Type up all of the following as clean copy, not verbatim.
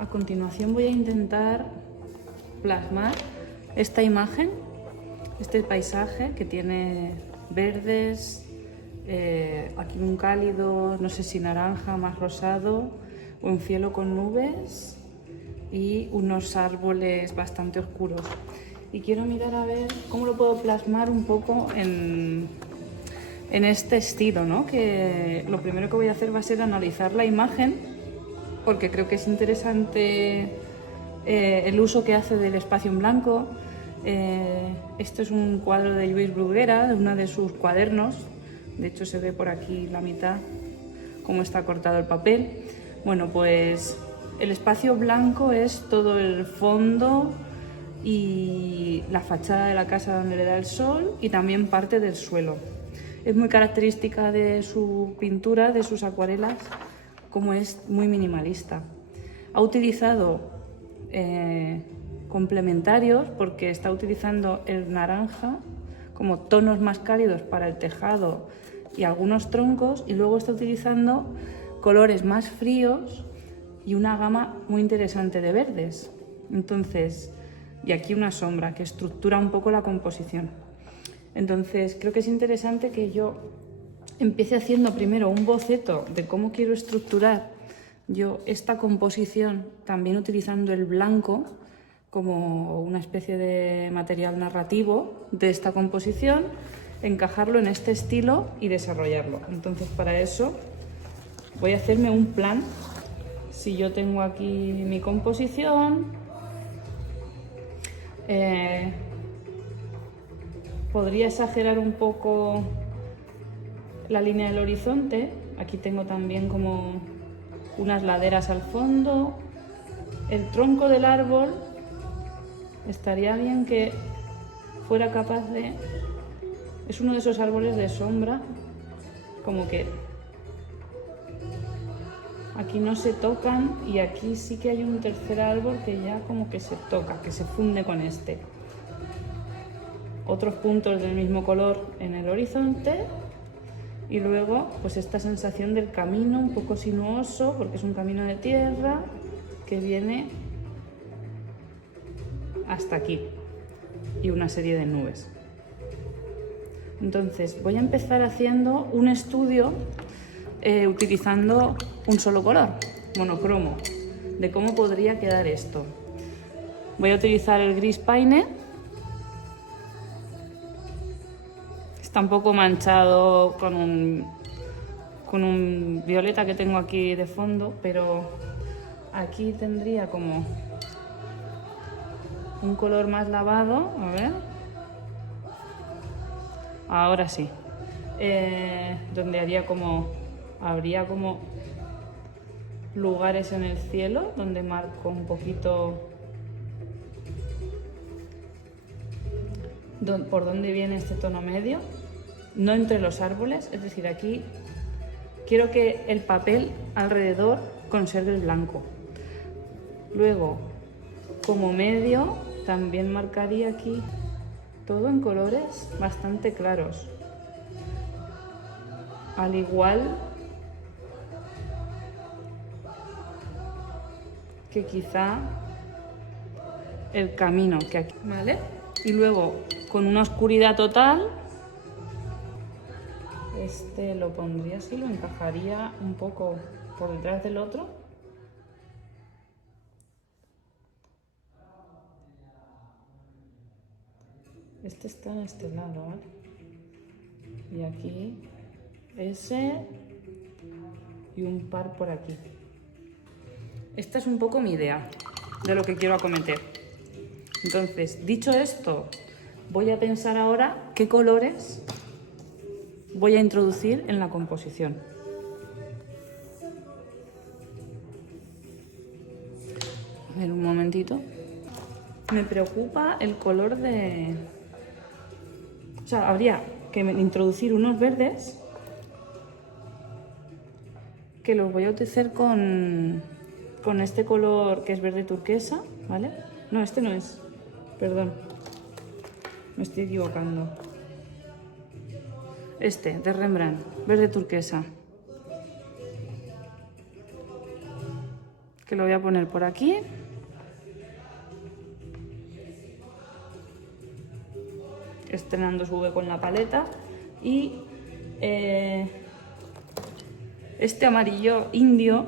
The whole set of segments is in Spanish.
A continuación voy a intentar plasmar esta imagen, este paisaje que tiene verdes, aquí un cálido, no sé si naranja, más rosado, un cielo con nubes y unos árboles bastante oscuros. Y quiero mirar a ver cómo lo puedo plasmar un poco en este estilo, ¿no? Que lo primero que voy a hacer va a ser analizar la imagen, porque creo que es interesante el uso que hace del espacio en blanco. Esto es un cuadro de Lluís Bruguera, de uno de sus cuadernos. De hecho se ve por aquí la mitad cómo está cortado el papel. Bueno, pues el espacio blanco es todo el fondo y la fachada de la casa donde le da el sol y también parte del suelo. Es muy característica de su pintura, de sus acuarelas, como es muy minimalista. Ha utilizado complementarios porque está utilizando el naranja como tonos más cálidos para el tejado y algunos troncos, y luego está utilizando colores más fríos y una gama muy interesante de verdes. Entonces, y aquí una sombra que estructura un poco la composición. Entonces, creo que es interesante que yo empiece haciendo primero un boceto de cómo quiero estructurar yo esta composición, también utilizando el blanco como una especie de material narrativo de esta composición, encajarlo en este estilo y desarrollarlo. Entonces, para eso voy a hacerme un plan. Si yo tengo aquí mi composición, podría exagerar un poco la línea del horizonte. Aquí tengo también como unas laderas al fondo. El tronco del árbol, estaría bien que fuera capaz de... Es uno de esos árboles de sombra, como que aquí no se tocan y aquí sí que hay un tercer árbol que ya como que se toca, que se funde con este. Otros puntos del mismo color en el horizonte y luego pues esta sensación del camino un poco sinuoso, porque es un camino de tierra que viene hasta aquí y una serie de nubes. Entonces voy a empezar haciendo un estudio utilizando un solo color, monocromo, de cómo podría quedar esto. Voy a utilizar el gris paine. Está un poco manchado con un violeta que tengo aquí de fondo, pero aquí tendría como un color más lavado. A ver, ahora sí, donde habría como lugares en el cielo donde marco un poquito por dónde viene este tono medio, no entre los árboles, es decir, aquí quiero que el papel alrededor conserve el blanco. Luego, como medio, también marcaría aquí todo en colores bastante claros. Al igual que quizá el camino que aquí, ¿vale? Y luego, con una oscuridad total, este lo pondría así, lo encajaría un poco por detrás del otro. Este está en este lado, ¿vale? Y aquí ese y un par por aquí. Esta es un poco mi idea de lo que quiero acometer. Entonces, dicho esto, voy a pensar ahora qué colores voy a introducir en la composición. A ver, un momentito. Me preocupa el color de... O sea, habría que introducir unos verdes que los voy a utilizar con este color que es verde turquesa, ¿vale? No, este no es. Perdón. Me estoy equivocando. Este, de Rembrandt, verde turquesa. que lo voy a poner por aquí. Estrenando su V con la paleta. Y este amarillo indio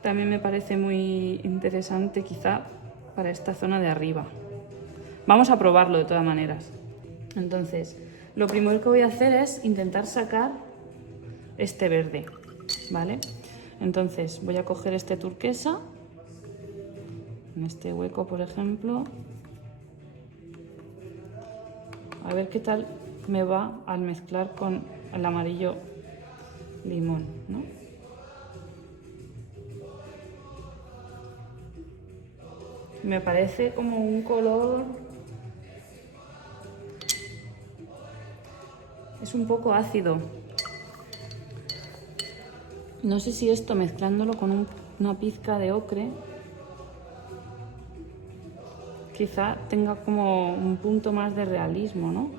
también me parece muy interesante, quizá para esta zona de arriba. Vamos a probarlo de todas maneras. Entonces, lo primero que voy a hacer es intentar sacar este verde, ¿vale? Entonces voy a coger este turquesa, en este hueco por ejemplo, a ver qué tal me va al mezclar con el amarillo limón, ¿no? Me parece como un color, es un poco ácido. No sé si esto mezclándolo con una pizca de ocre quizá tenga como un punto más de realismo, ¿no?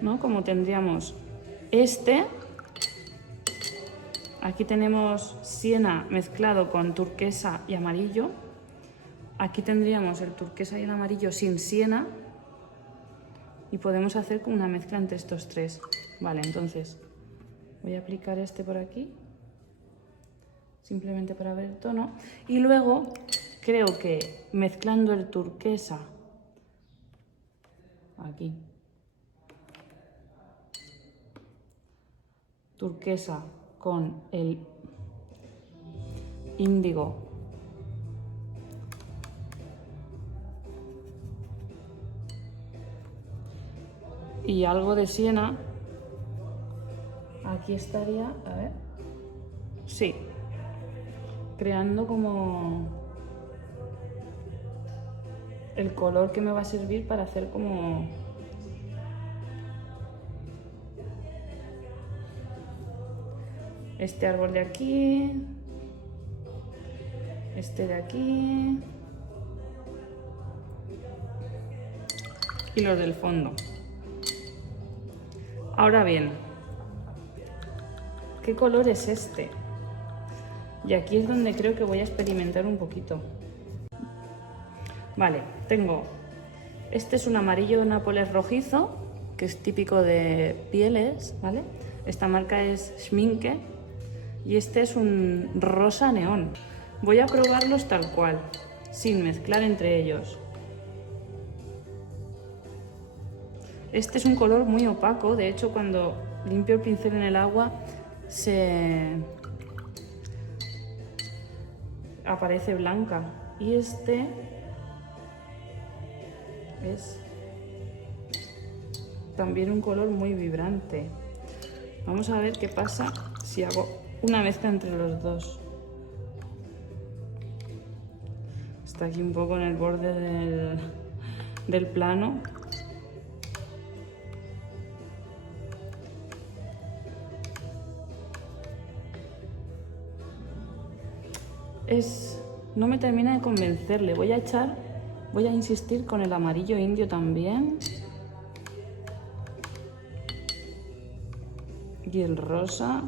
¿No? Como tendríamos este, aquí tenemos siena mezclado con turquesa y amarillo, aquí tendríamos el turquesa y el amarillo sin siena y podemos hacer como una mezcla entre estos tres. Vale, entonces voy a aplicar este por aquí, simplemente para ver el tono, y luego creo que mezclando el turquesa aquí, turquesa con el índigo y algo de siena, aquí estaría, a ver, sí, creando como el color que me va a servir para hacer como este árbol de aquí, este de aquí y los del fondo. Ahora bien, ¿qué color es este? Y aquí es donde creo que voy a experimentar un poquito. Vale, tengo, este es un amarillo nápoles rojizo, que es típico de pieles, ¿vale? Esta marca es Schminke y este es un rosa neón. Voy a probarlos tal cual, sin mezclar entre ellos. Este es un color muy opaco, de hecho cuando limpio el pincel en el agua se aparece blanca. Y este es también un color muy vibrante. Vamos a ver qué pasa si hago una mezcla entre los dos. Está aquí un poco en el borde del plano. No me termina de convencerle. Voy a insistir con el amarillo indio también. Y el rosa.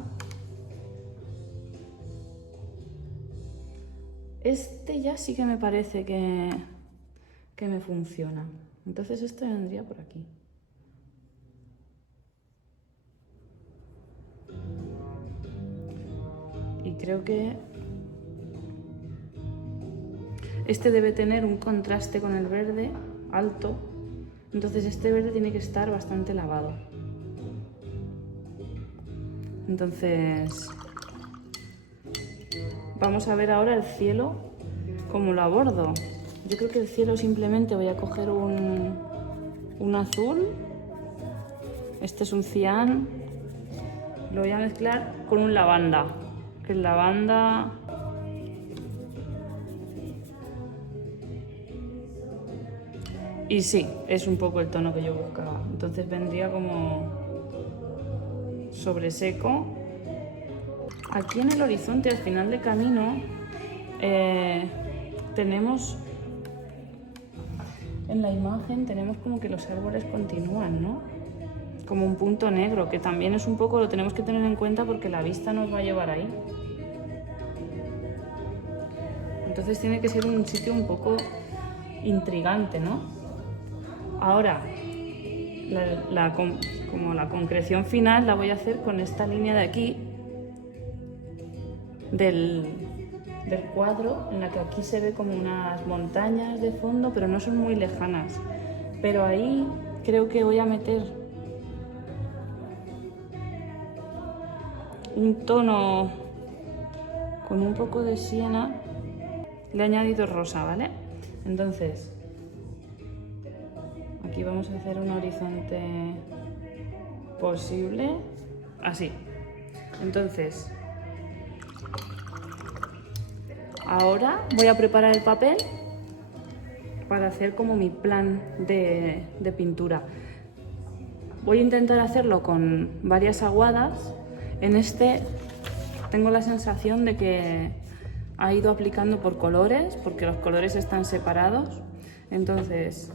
Este ya sí que me parece que me funciona. Entonces este vendría por aquí. Y creo que este debe tener un contraste con el verde alto. Entonces este verde tiene que estar bastante lavado. Entonces vamos a ver ahora el cielo, cómo lo abordo. Yo creo que el cielo simplemente voy a coger un azul. Este es un cian. Lo voy a mezclar con un lavanda. Que el lavanda y sí, es un poco el tono que yo buscaba. Entonces vendría como sobre seco. Aquí en el horizonte, al final del camino, tenemos, en la imagen, tenemos como que los árboles continúan, ¿no? como un punto negro, que también es un poco, lo tenemos que tener en cuenta porque la vista nos va a llevar ahí. Entonces tiene que ser un sitio un poco intrigante, ¿no? Ahora, como la concreción final la voy a hacer con esta línea de aquí del cuadro, en la que aquí se ve como unas montañas de fondo, pero no son muy lejanas. Pero ahí creo que voy a meter un tono con un poco de siena. Le he añadido rosa, ¿vale? Entonces, aquí vamos a hacer un horizonte posible, así. Entonces, ahora voy a preparar el papel para hacer como mi plan de pintura. Voy a intentar hacerlo con varias aguadas. En este tengo la sensación de que ha ido aplicando por colores, porque los colores están separados. Entonces,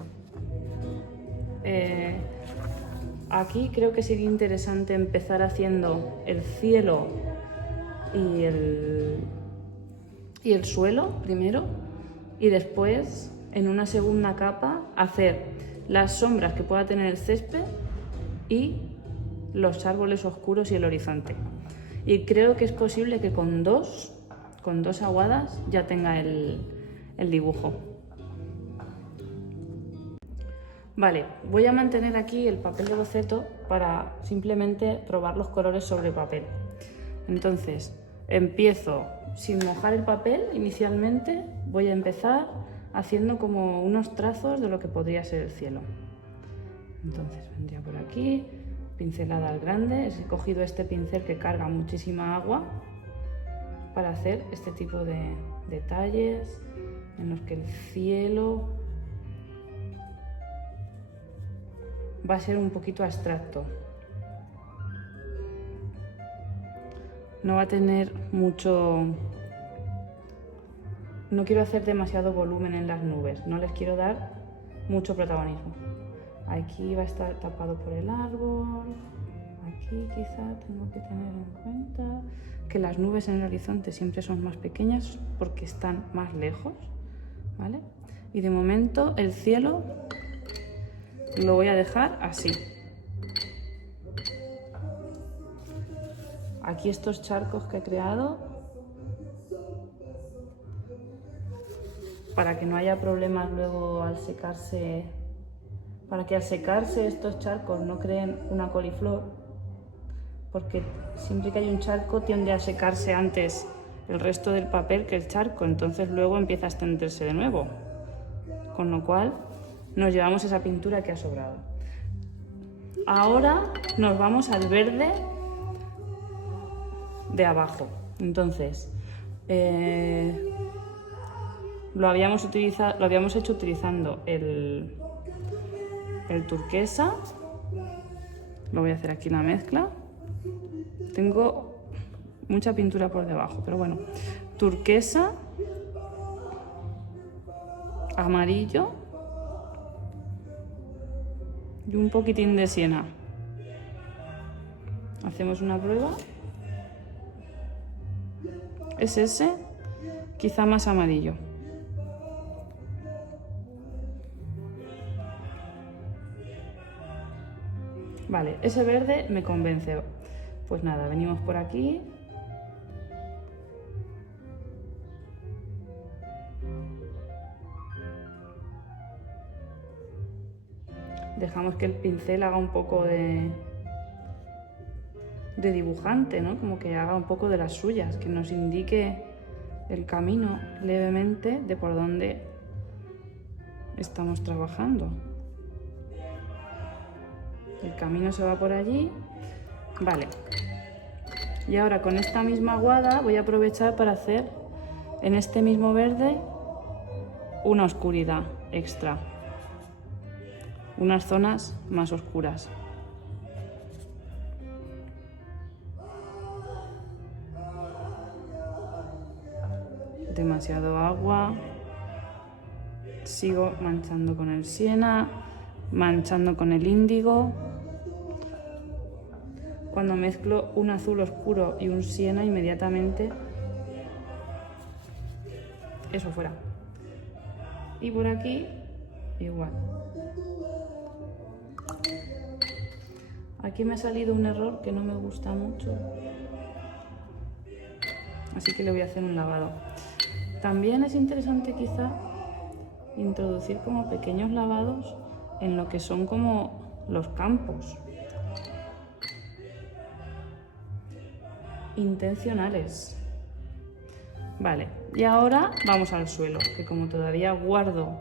aquí creo que sería interesante empezar haciendo el cielo y el suelo primero, y después, en una segunda capa, hacer las sombras que pueda tener el césped y los árboles oscuros y el horizonte. Y creo que es posible que con dos aguadas ya tenga el dibujo. Vale, voy a mantener aquí el papel de boceto para simplemente probar los colores sobre papel. Entonces, empiezo sin mojar el papel inicialmente, voy a empezar haciendo como unos trazos de lo que podría ser el cielo. Entonces vendría por aquí, pincelada al grande. He cogido este pincel que carga muchísima agua para hacer este tipo de detalles en los que el cielo va a ser un poquito abstracto. No va a tener mucho... No quiero hacer demasiado volumen en las nubes, no les quiero dar mucho protagonismo. Aquí va a estar tapado por el árbol, aquí quizá tengo que tener en cuenta que las nubes en el horizonte siempre son más pequeñas porque están más lejos, ¿vale? Y de momento el cielo lo voy a dejar así. Aquí estos charcos que he creado, para que no haya problemas luego al secarse, para que al secarse estos charcos no creen una coliflor, porque siempre que hay un charco tiende a secarse antes el resto del papel que el charco, entonces luego empieza a extenderse de nuevo, con lo cual nos llevamos esa pintura que ha sobrado. Ahora nos vamos al verde de abajo. Entonces, lo habíamos hecho utilizando el turquesa. Lo voy a hacer aquí la mezcla. Tengo mucha pintura por debajo, pero bueno. Turquesa, amarillo y un poquitín de siena. Hacemos una prueba. Es ese, quizá más amarillo. Vale, ese verde me convence. Pues nada, venimos por aquí. Dejamos que el pincel haga un poco de dibujante, ¿no? Como que haga un poco de las suyas, que nos indique el camino levemente de por dónde estamos trabajando. El camino se va por allí. Vale. Y ahora con esta misma aguada voy a aprovechar para hacer en este mismo verde una oscuridad extra. Unas zonas más oscuras. Demasiado agua. Sigo manchando con el siena, manchando con el índigo. cuando mezclo un azul oscuro y un siena, inmediatamente eso fuera. Y por aquí igual. Aquí me ha salido un error que no me gusta mucho, así que le voy a hacer un lavado. También es interesante quizá introducir como pequeños lavados en lo que son como los campos intencionales. Vale, y ahora vamos al suelo, que como todavía guardo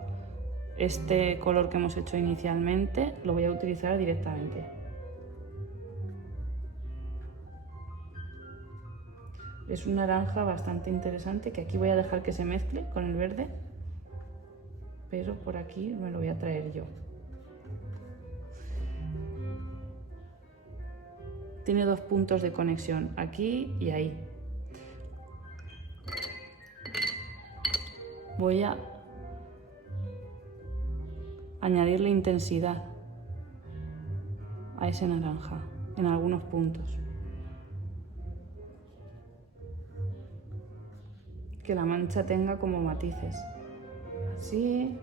este color que hemos hecho inicialmente, lo voy a utilizar directamente. Es un naranja bastante interesante que aquí voy a dejar que se mezcle con el verde, pero por aquí me lo voy a traer yo. Tiene dos puntos de conexión, aquí y ahí. Voy a añadirle intensidad a ese naranja en algunos puntos. Que la mancha tenga como matices. Así.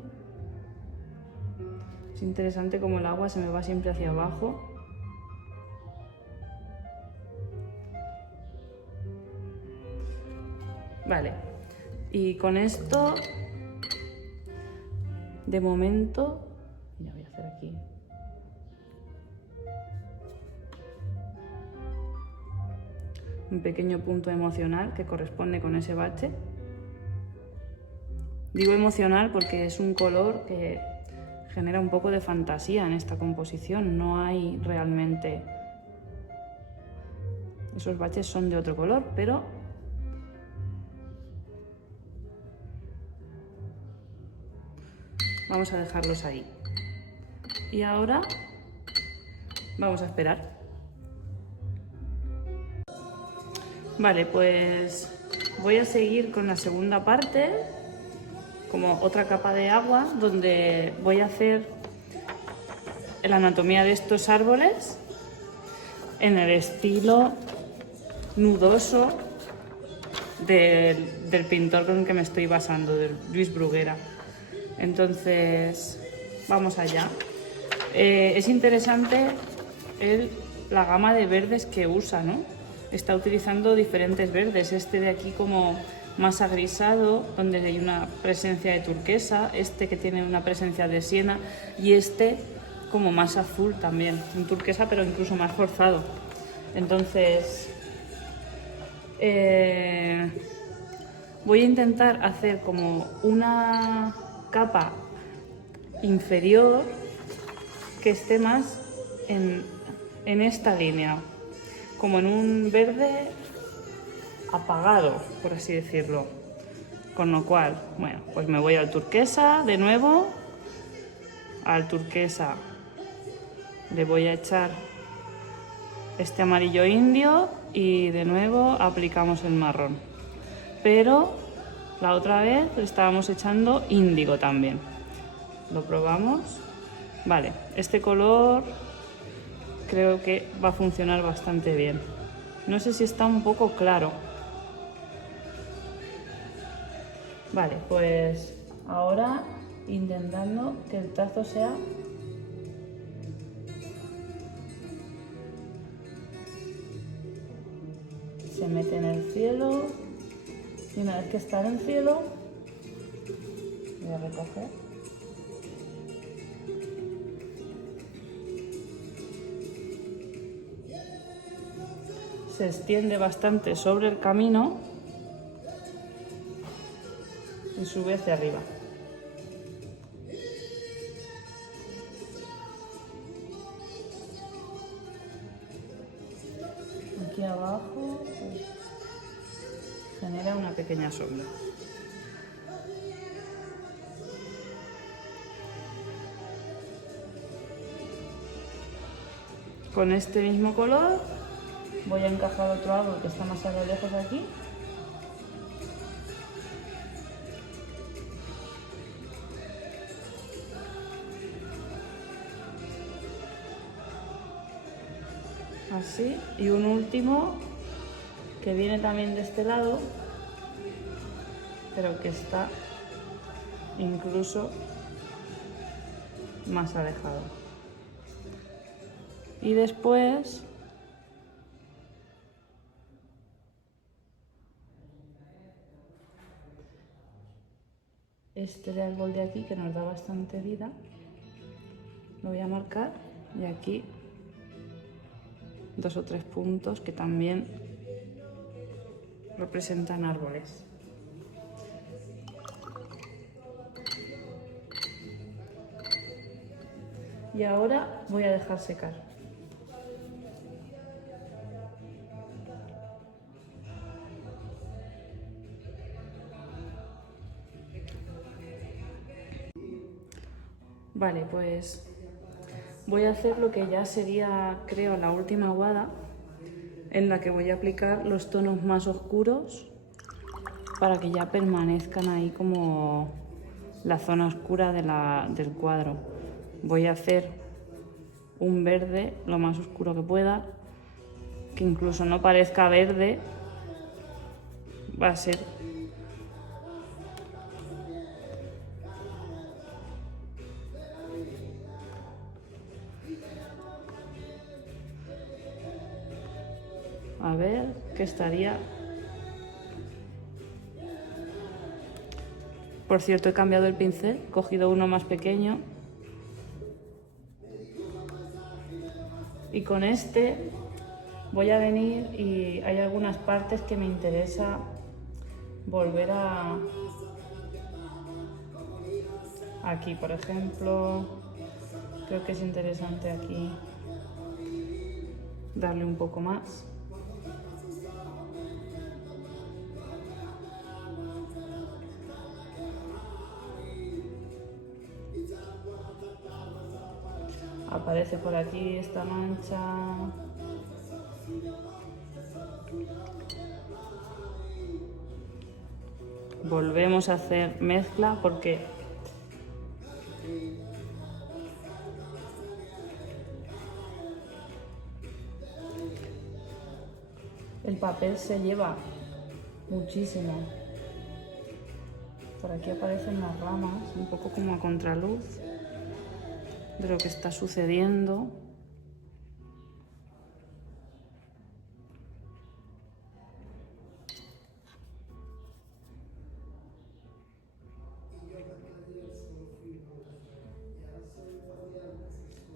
Es interesante como el agua se me va siempre hacia abajo. Vale. Y con esto, de momento, ya voy a hacer aquí. Un pequeño punto emocional que corresponde con ese bache. Digo emocional porque es un color que genera un poco de fantasía en esta composición. No hay realmente... Esos baches son de otro color, pero... Vamos a dejarlos ahí. Y ahora vamos a esperar. Vale, pues voy a seguir con la segunda parte, como otra capa de agua, donde voy a hacer la anatomía de estos árboles en el estilo nudoso del pintor con el que me estoy basando, de Lluís Bruguera. Entonces, vamos allá. Es interesante la gama de verdes que usa, ¿no? Está utilizando diferentes verdes. Este de aquí como más agrisado, donde hay una presencia de turquesa, este que tiene una presencia de siena y este como más azul también, un turquesa pero incluso más forzado. Entonces, voy a intentar hacer como una capa inferior que esté más en esta línea, como en un verde apagado, por así decirlo. Con lo cual, bueno, pues me voy al turquesa de nuevo. Al turquesa le voy a echar este amarillo indio y de nuevo aplicamos el marrón. Pero la otra vez le estábamos echando índigo también. Lo probamos. Vale, este color creo que va a funcionar bastante bien. No sé si está un poco claro. Vale, pues ahora intentando que el trazo sea se mete en el cielo y una vez que está en el cielo voy a recoger. Se extiende bastante sobre el camino y sube hacia arriba. Aquí abajo pues, genera una pequeña sombra. Con este mismo color voy a encajar otro árbol que está más a lo lejos aquí. así, y un último que viene también de este lado, pero que está incluso más alejado. Y después este de árbol de aquí, que nos da bastante vida, lo voy a marcar, y aquí 2 o 3 puntos que también representan árboles. Y ahora voy a dejar secar. Vale, pues voy a hacer lo que ya sería, creo, la última aguada, en la que voy a aplicar los tonos más oscuros para que ya permanezcan ahí como la zona oscura del cuadro. Voy a hacer un verde lo más oscuro que pueda, que incluso no parezca verde, va a ser a ver qué estaría. Por cierto, he cambiado el pincel, he cogido uno más pequeño. Y con este voy a venir, y hay algunas partes que me interesa volver a... Aquí, por ejemplo, creo que es interesante aquí darle un poco más. Aparece por aquí esta mancha. Volvemos a hacer mezcla porque el papel se lleva muchísimo. Por aquí aparecen las ramas, un poco como a contraluz de lo que está sucediendo.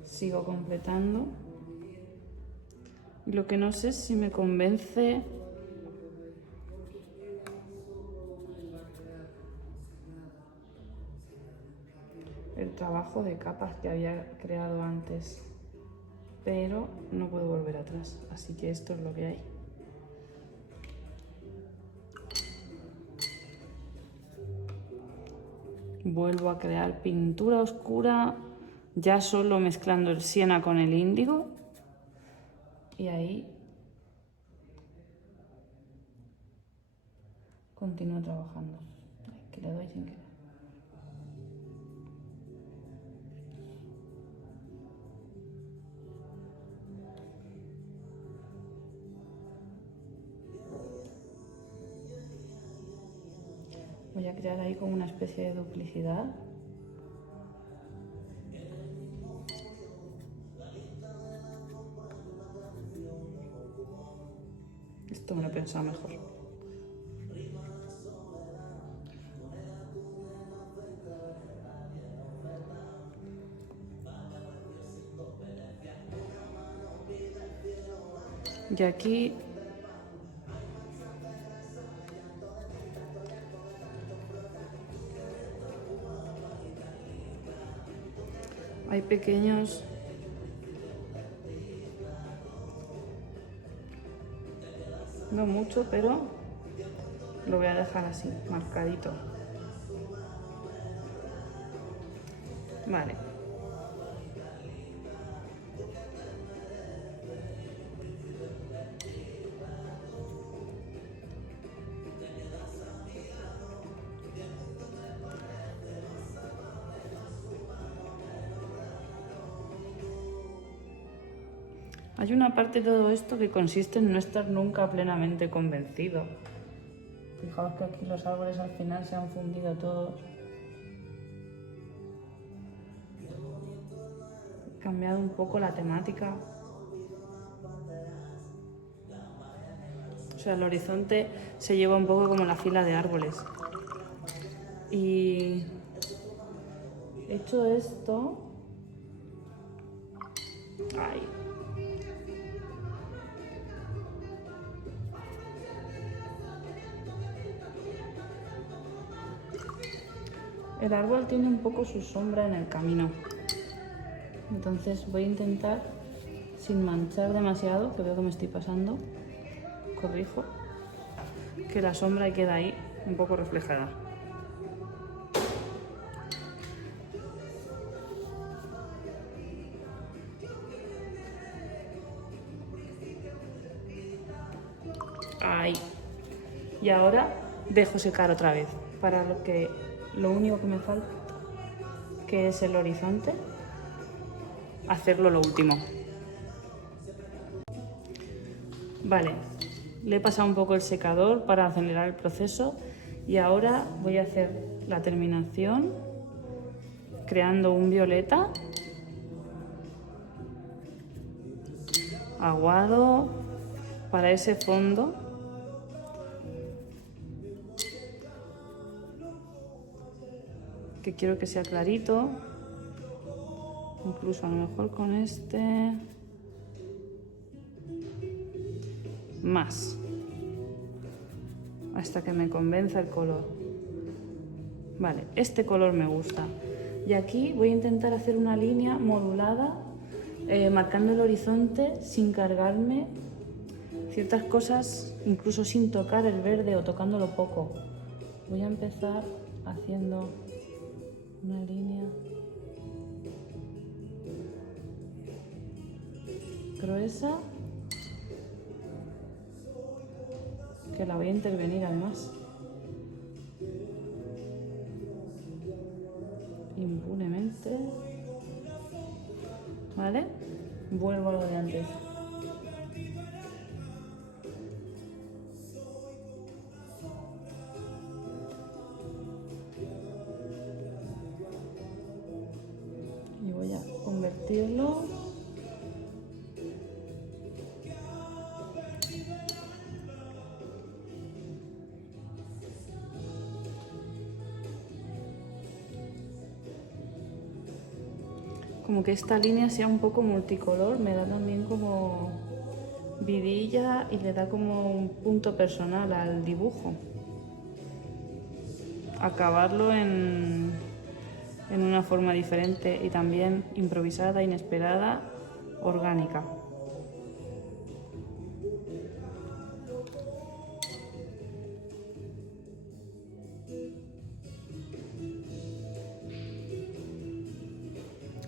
Sigo completando. Y lo que no sé es si me convence el trabajo de capas que había creado antes, pero no puedo volver atrás, así que esto es lo que hay. Vuelvo a crear pintura oscura, ya solo mezclando el siena con el índigo, y ahí continúo trabajando. Ay, que le doy sin querer. Voy a crear ahí como una especie de duplicidad. Esto me lo he pensado mejor. Y aquí hay pequeños no mucho, pero lo voy a dejar así, marcadito. Vale. Hay una parte de todo esto que consiste en no estar nunca plenamente convencido. Fijaos que aquí los árboles al final se han fundido todos. He cambiado un poco la temática. O sea, el horizonte se lleva un poco como la fila de árboles. Y hecho esto... ¡Ay! El árbol tiene un poco su sombra en el camino. Entonces voy a intentar, sin manchar demasiado, que veo que me estoy pasando, corrijo, que la sombra queda ahí un poco reflejada. Ahí. Y ahora dejo secar otra vez, para lo único que me falta, que es el horizonte, hacerlo lo último. Vale, le he pasado un poco el secador para acelerar el proceso y ahora voy a hacer la terminación creando un violeta aguado para ese fondo. Que quiero que sea clarito, incluso a lo mejor con este más, hasta que me convenza el color. Vale, este color me gusta. Y aquí voy a intentar hacer una línea modulada, marcando el horizonte sin cargarme ciertas cosas, incluso sin tocar el verde o tocándolo poco. Voy a empezar haciendo una línea gruesa, que la voy a intervenir además impunemente. ¿Vale? Vuelvo a lo de antes. Y voy a convertirlo como que esta línea sea un poco multicolor, me da también como vidilla y le da como un punto personal al dibujo. Acabarlo en una forma diferente y también improvisada, inesperada, orgánica.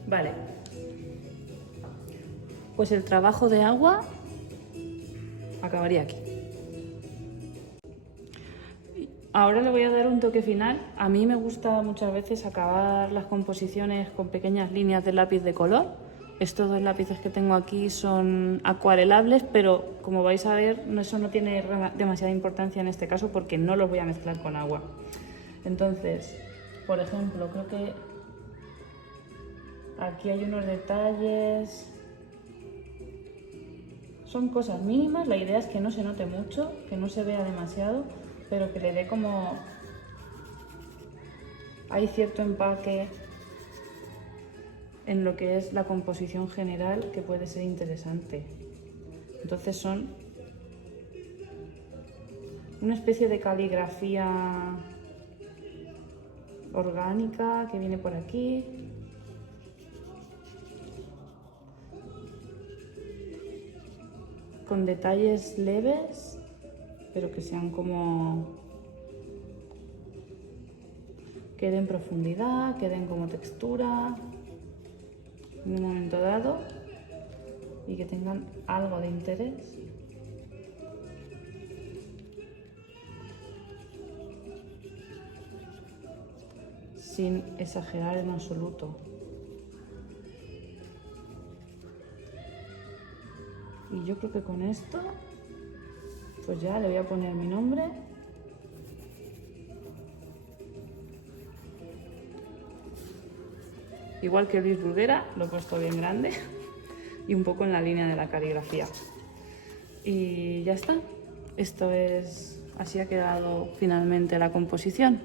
Vale, pues el trabajo de agua acabaría aquí. Ahora le voy a dar un toque final. A mí me gusta muchas veces acabar las composiciones con pequeñas líneas de lápiz de color. Estos dos lápices que tengo aquí son acuarelables, pero como vais a ver, eso no tiene demasiada importancia en este caso porque no los voy a mezclar con agua. Entonces, por ejemplo, creo que aquí hay unos detalles. Son cosas mínimas, la idea es que no se note mucho, que no se vea demasiado, pero que le dé como... Hay cierto empaque en lo que es la composición general que puede ser interesante. Entonces son una especie de caligrafía orgánica que viene por aquí. Con detalles leves, pero que sean como... que den profundidad, que den como textura en un momento dado y que tengan algo de interés. Sin exagerar en absoluto. Y yo creo que con esto, pues ya le voy a poner mi nombre. Igual que Luis Bruguera, lo he puesto bien grande y un poco en la línea de la caligrafía. Y ya está. Esto es, así ha quedado finalmente la composición.